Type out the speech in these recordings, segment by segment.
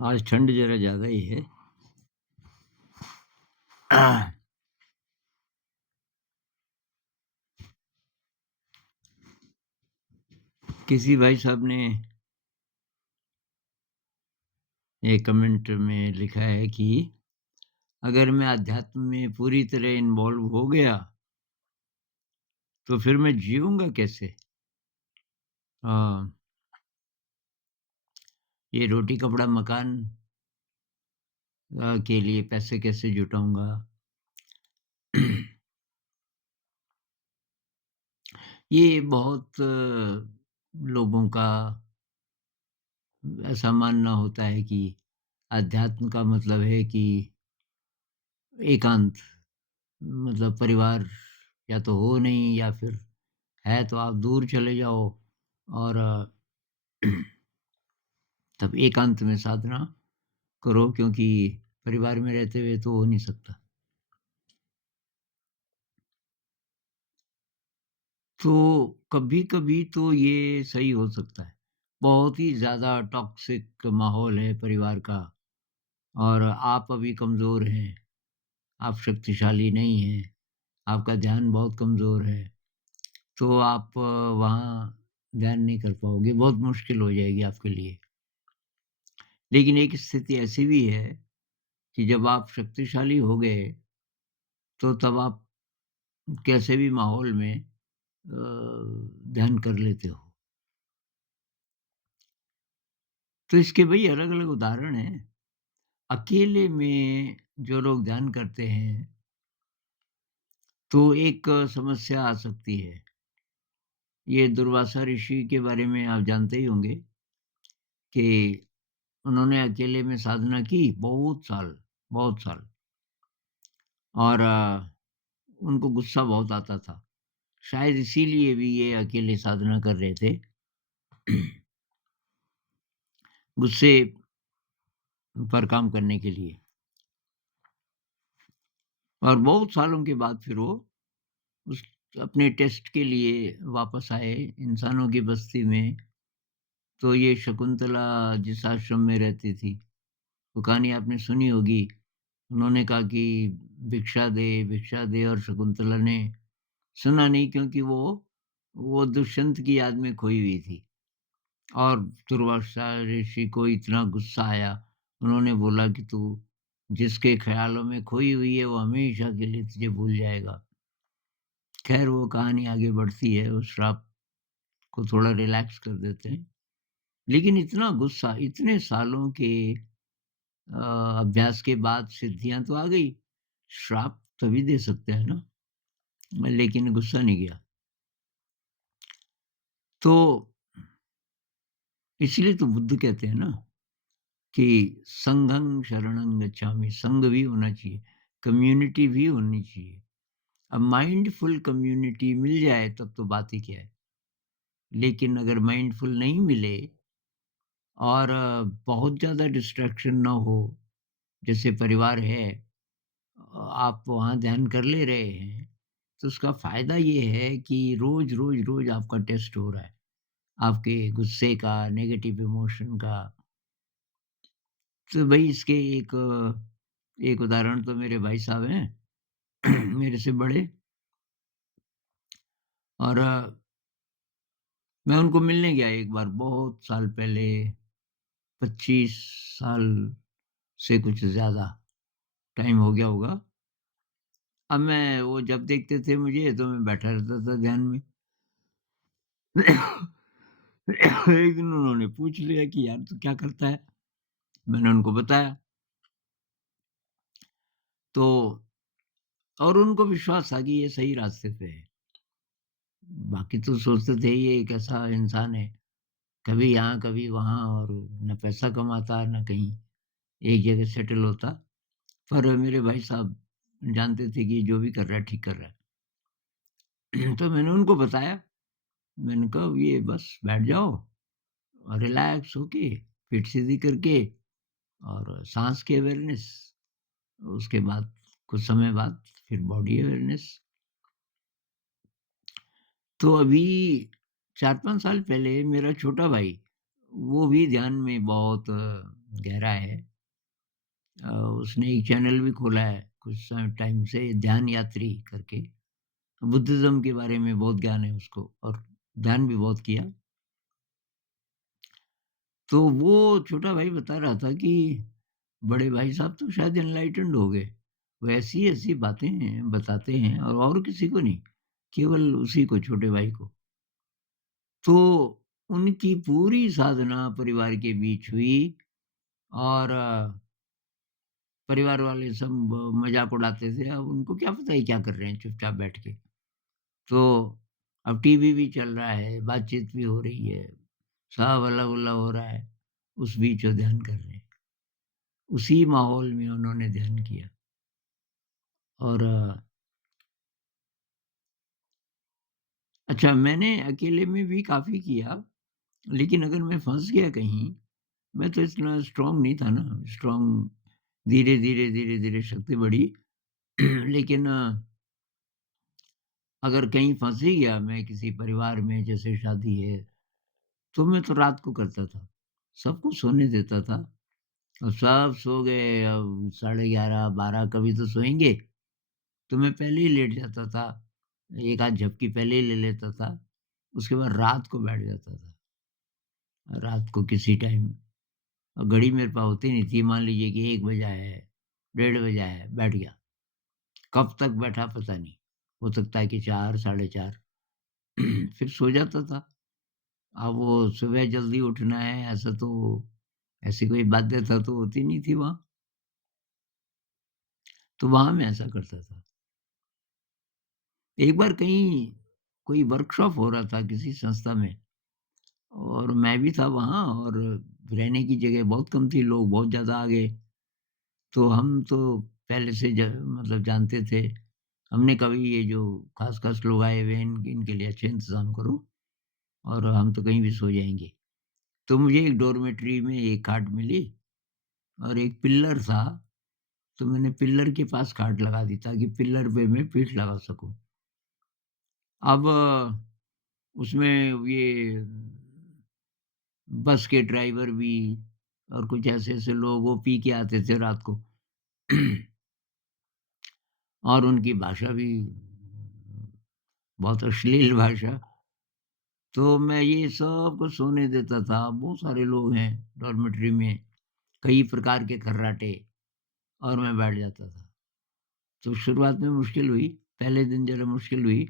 आज ठंड ज़रा ज़्यादा ही है। किसी भाई साहब ने एक कमेंट में लिखा है कि अगर मैं अध्यात्म में पूरी तरह इन्वॉल्व हो गया, तो फिर मैं जीऊँगा कैसे? अ, ये रोटी, कपड़ा, मकान के लिए पैसे कैसे जुटाऊँगा? ये बहुत लोगों का ऐसा मानना होता है कि अध्यात्म का मतलब है कि एकांत, मतलब परिवार या तो हो नहीं या फिर है तो आप दूर चले जाओ और तब एकांत में साधना करो क्योंकि परिवार में रहते हुए तो हो नहीं सकता। तो कभी-कभी तो ये सही हो सकता है। बहुत ही ज़्यादा टॉक्सिक माहौल है परिवार का और आप अभी कमज़ोर हैं, आप शक्तिशाली नहीं हैं, आपका ध्यान बहुत कमज़ोर है, तो आप वहाँ ध्यान नहीं कर पाओगे, बहुत मुश्किल हो जाएगी आपके लिए। लेकिन एक स्थिति ऐसी भी है कि जब आप शक्तिशाली हो गए, तो तब आप कैसे भी माहौल में ध्यान कर लेते हो। तो इसके भई अलग-अलग उदाहरण हैं। अकेले में जो लोग ध्यान करते हैं, तो एक समस्या आ सकती है। ये दुर्वासा ऋषि के बारे में आप जानते ही होंगे कि उन्होंने अकेले में साधना की बहुत साल और उनको गुस्सा बहुत आता था। शायद इसीलिए भी ये अकेले साधना कर रहे थे। गुस्से पर काम करने के लिए और बहुत सालों के बाद फिर वो उस अपने टेस्ट के लिए वापस आए इंसानों की बस्ती में। तो ये शकुंतला जिस आश्रम में रहती थी, वो कहानी आपने सुनी होगी। उन्होंने कहा कि भिक्षा दे और शकुंतला ने सुना नहीं क्योंकि वो दुष्यंत की याद में खोई हुई थी। और दुर्वासा ऋषि को इतना गुस्सा आया, उन्होंने बोला कि तू जिसके ख़्यालों में खोई हुई है, वो हमेशा के लिए तुझे भूल जाएगा। ख़ैर वो कहानी आगे बढ़ती है, उस श्राप को थोड़ा रिलैक्स कर देते हैं। लेकिन इतना गुस्सा, इतने सालों के अभ्यास के बाद सिद्धियाँ तो आ गई, श्राप तभी दे सकते हैं ना, लेकिन गुस्सा नहीं गया। तो इसलिए तो बुद्ध कहते हैं ना कि संघं शरणं गच्छामि, संघ भी होना चाहिए, कम्युनिटी भी होनी चाहिए। अब माइंडफुल कम्युनिटी मिल जाए तब तो बात ही क्या है। लेकिन अगर माइंडफुल नहीं मिले और बहुत ज़्यादा डिस्ट्रैक्शन ना हो, जैसे परिवार है, आप वहाँ ध्यान कर ले रहे हैं, तो उसका फ़ायदा ये है कि रोज़ आपका टेस्ट हो रहा है, आपके गुस्से का, नेगेटिव इमोशन का। तो भई इसके एक उदाहरण तो मेरे भाई साहब हैं, मेरे से बड़े और मैं उनको मिलने गया एक बार बहुत साल पहले, 25 साल से कुछ ज़्यादा टाइम हो गया होगा। अब मैं वो जब देखते थे मुझे तो मैं बैठा रहता था ध्यान में। एक दिन उन्होंने पूछ लिया कि यार तू क्या करता है? मैंने उनको बताया। तो और उनको विश्वास था कि ये सही रास्ते पे है। बाकी तो सोचते थे ये एक ऐसा इंसान है, कभी यहाँ कभी वहाँ और ना पैसा कमाता ना कहीं एक जगह सेटल होता। पर मेरे भाई साहब जानते थे कि जो भी कर रहा है ठीक कर रहा है। तो मैंने उनको बताया, मैंने कहा ये बस बैठ जाओ और रिलैक्स होके पीठ सीधी करके और साँस की अवेयरनेस, उसके बाद कुछ समय बाद फिर बॉडी अवेयरनेस। तो अभी 4-5 साल पहले मेरा छोटा भाई, वो भी ध्यान में बहुत गहरा है। उसने एक चैनल भी खोला है कुछ टाइम से ध्यान यात्री करके। बुद्धिज़्म के बारे में बहुत ज्ञान है उसको और ध्यान भी बहुत किया। तो वो छोटा भाई बता रहा था कि बड़े भाई साहब तो शायद एनलाइटेंड हो गए। वो ऐसी-ऐसी बातें हैं बताते हैं और किसी को नहीं, केवल उसी को छोटे भाई को। तो उनकी पूरी साधना परिवार के बीच हुई और परिवार वाले सब मज़ाक उड़ाते थे। अब उनको क्या पता ये क्या कर रहे हैं चुपचाप बैठ के। तो अब टीवी भी चल रहा है, बातचीत भी हो रही है, सब हल्ला-गुल्ला हो रहा है, उस बीच वो ध्यान कर रहे हैं। उसी माहौल में उन्होंने ध्यान किया और अच्छा मैंने अकेले में भी काफ़ी किया, लेकिन अगर मैं फँस गया कहीं, मैं तो इतना स्ट्रॉन्ग नहीं था ना, स्ट्रॉन्ग धीरे-धीरे, धीरे-धीरे शक्ति बढ़ी। लेकिन अगर कहीं फँस ही गया मैं किसी परिवार में जैसे शादी है, तो मैं तो रात को करता था। सबको सोने देता था और सब सो गए अब साढ़े 11, 12 कभी तो सोएँगे, तो मैं पहले ही लेट जाता था। एक आध झपकी पहले ही ले लेता था। उसके बाद रात को बैठ जाता था। रात को किसी टाइम घड़ी मेरे पास होती नहीं थी, मान लीजिए कि 1 बजा है, डेढ़ बजा है, बैठ गया। कब तक बैठा पता नहीं। हो सकता है कि 4 साढ़े 4 फिर सो जाता था। अब वो सुबह जल्दी उठना है ऐसा तो ऐसी कोई बाध्यता तो होती नहीं थी वहाँ। तो वहाँ मैं ऐसा करता था। एक बार कहीं कोई वर्कशॉप हो रहा था किसी संस्था में और मैं भी था वहाँ और रहने की जगह बहुत कम थी, लोग बहुत ज़्यादा आ गए। तो हम तो पहले से मतलब जानते थे। हमने कभी ये जो खास-खास लोग आए हुए हैं इनके लिए अच्छे इंतज़ाम करो और हम तो कहीं भी सो जाएँगे। तो मुझे एक डॉर्मेट्री में एक खाट मिली और एक पिल्लर था, तो मैंने पिल्लर के पास खाट लगा दी ताकि पिल्लर पे मैं पीठ लगा सकूँ। अब उसमें ये बस के ड्राइवर भी और कुछ ऐसे-ऐसे लोग वो पी के आते थे रात को और उनकी भाषा भी बहुत अश्लील भाषा। तो मैं ये सबको सोने देता था। बहुत सारे लोग हैं डॉर्मेट्री में, कई प्रकार के खर्राटे और मैं बैठ जाता था। तो शुरुआत में मुश्किल हुई, पहले दिन ज़रा मुश्किल हुई।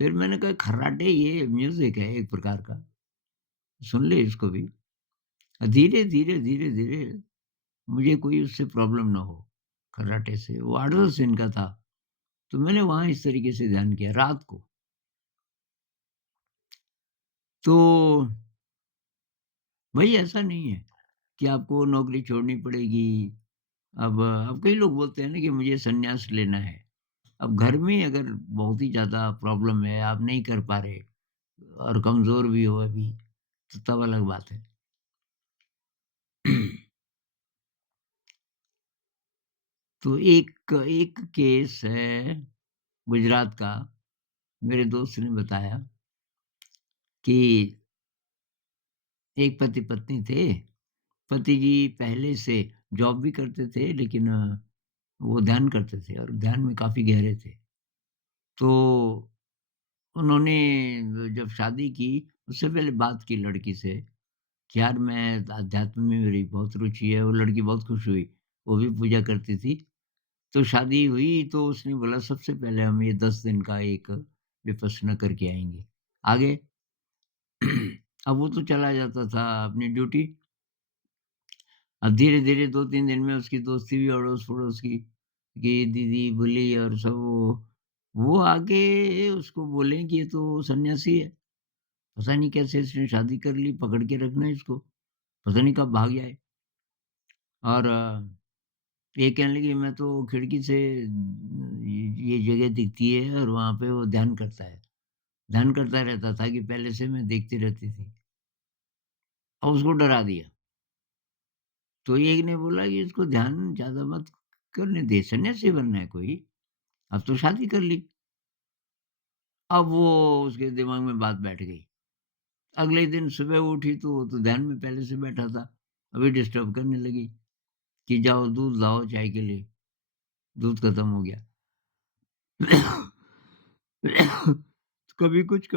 फिर मैंने कहा खर्राटे ये म्यूज़िक है एक प्रकार का, सुन ले इसको भी। धीरे-धीरे, धीरे-धीरे मुझे कोई उससे प्रॉब्लम ना हो, खर्राटे से। वो 8-10 दिन का था। तो मैंने वहाँ इस तरीके से ध्यान किया रात को। तो भई ऐसा नहीं है कि आपको नौकरी छोड़नी पड़ेगी। अब कई लोग बोलते हैं ना कि मुझे संन्यास लेना है। अब घर में अगर बहुत ही ज़्यादा प्रॉब्लम है, आप नहीं कर पा रहे और कमज़ोर भी हो अभी, तो तब अलग बात है। तो एक एक केस है गुजरात का, मेरे दोस्त ने बताया कि एक पति-पत्नी थे। पति जी पहले से जॉब भी करते थे लेकिन वो ध्यान करते थे और ध्यान में काफ़ी गहरे थे। तो उन्होंने जब शादी की, उससे पहले बात की लड़की से कि यार मैं अध्यात्म में मेरी बहुत रुचि है, वो लड़की बहुत खुश हुई। वो भी पूजा करती थी। तो शादी हुई तो उसने बोला सबसे पहले हम ये 10 दिन का एक विपश्यना करके आएँगे। आ गए। अब वो तो चला जाता था अपनी ड्यूटी। अब धीरे-धीरे 2-3 दिन में उसकी दोस्ती भी अड़ोस-पड़ोस की, कि दीदी बोली और सब वो आके उसको बोले कि ये तो सन्यासी है। पता नहीं कैसे इसने शादी कर ली, पकड़ के रखना इसको। पता नहीं कब भाग जाए। और ये कहने लगी मैं तो खिड़की से ये जगह दिखती है और वहाँ पे वो ध्यान करता है। ध्यान करता रहता था कि पहले से मैं देखती रहती थी और उसको डरा दिया। तो एक ने बोला कि इसको ध्यान ज़्यादा मत करने दे, सन्यासी बनना है कोई, अब तो शादी कर ली। अब वो उसके दिमाग में बात बैठ गई। अगले दिन सुबह उठी तो वो तो ध्यान में पहले से बैठा था। अभी डिस्टर्ब करने लगी कि जाओ दूध लाओ चाय के लिए, दूध खत्म हो गया। कभी कुछ,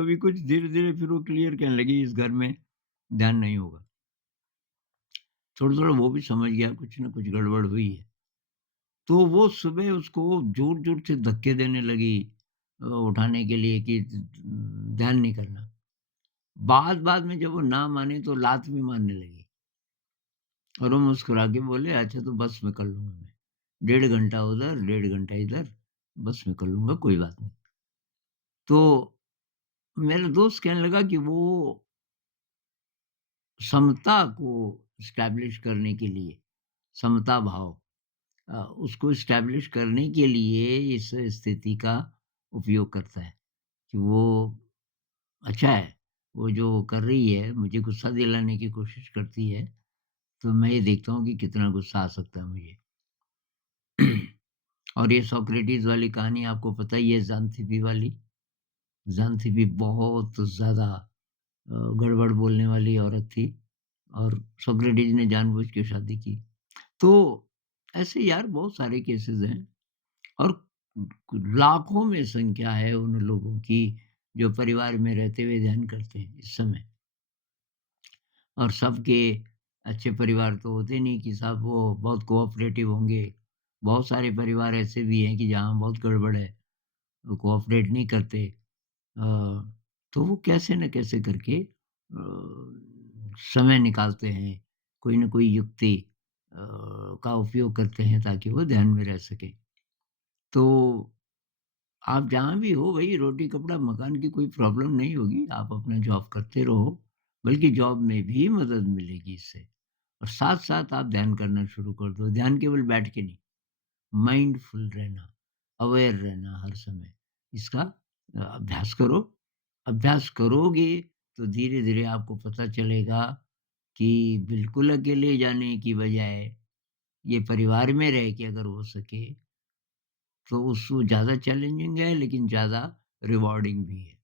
धीरे-धीरे फिर वो क्लियर कहने लगी इस घर में ध्यान नहीं होगा। थोड़ा-थोड़ा वो भी समझ गया कुछ न कुछ गड़बड़ हुई है। तो वो सुबह उसको ज़ोर-ज़ोर से धक्के देने लगी उठाने के लिए कि ध्यान नहीं करना। बाद में जब वो ना माने तो लात भी मारने लगी और वो मुस्कुरा के बोले, "अच्छा तो बस में कर लूँगा मैं। 1.5 घंटा उधर, 1.5 घंटा इधर, बस में कर लूँगा, कोई बात नहीं।" तो मेरा दोस्त कहने लगा कि वो समता को एस्टैब्लिश करने के लिए, समता भाव उसको एस्टैब्लिश करने के लिए इस स्थिति का उपयोग करता है कि वो अच्छा है, वो जो कर रही है, मुझे गुस्सा दिलाने की कोशिश करती है, तो मैं ये देखता हूँ कि कितना गुस्सा आ सकता है मुझे। और ये सोक्रेटिस वाली कहानी आपको पता ही है ज़ांथीपी वाली। ज़ांथीपी बहुत ज़्यादा गड़बड़ बोलने वाली औरत थी और सोक्रेटिस ने जानबूझ के शादी की। तो ऐसे यार बहुत सारे केसेज़ हैं और लाखों में संख्या है उन लोगों की जो परिवार में रहते हुए ध्यान करते हैं इस समय। और सबके अच्छे परिवार तो होते नहीं कि सब वो बहुत कोऑपरेटिव होंगे। बहुत सारे परिवार ऐसे भी हैं कि जहाँ बहुत गड़बड़ है, वो कोऑपरेट नहीं करते। अ, तो वो कैसे न कैसे करके समय निकालते हैं, कोई न कोई युक्ति का उपयोग करते हैं ताकि वो ध्यान में रह सकें। तो आप जहाँ भी हो भई रोटी, कपड़ा, मकान की कोई प्रॉब्लम नहीं होगी, आप अपना जॉब करते रहो, बल्कि जॉब में भी मदद मिलेगी इससे। और साथ-साथ आप ध्यान करना शुरू कर दो, ध्यान केवल बैठ के नहीं, माइंडफुल रहना, अवेयर रहना हर समय, इसका अभ्यास करो। अभ्यास करोगे तो धीरे-धीरे आपको पता चलेगा कि बिल्कुल अकेले जाने की बजाय ये परिवार में रह के अगर हो सके, तो उसको ज़्यादा चैलेंजिंग है लेकिन ज़्यादा रिवार्डिंग भी है।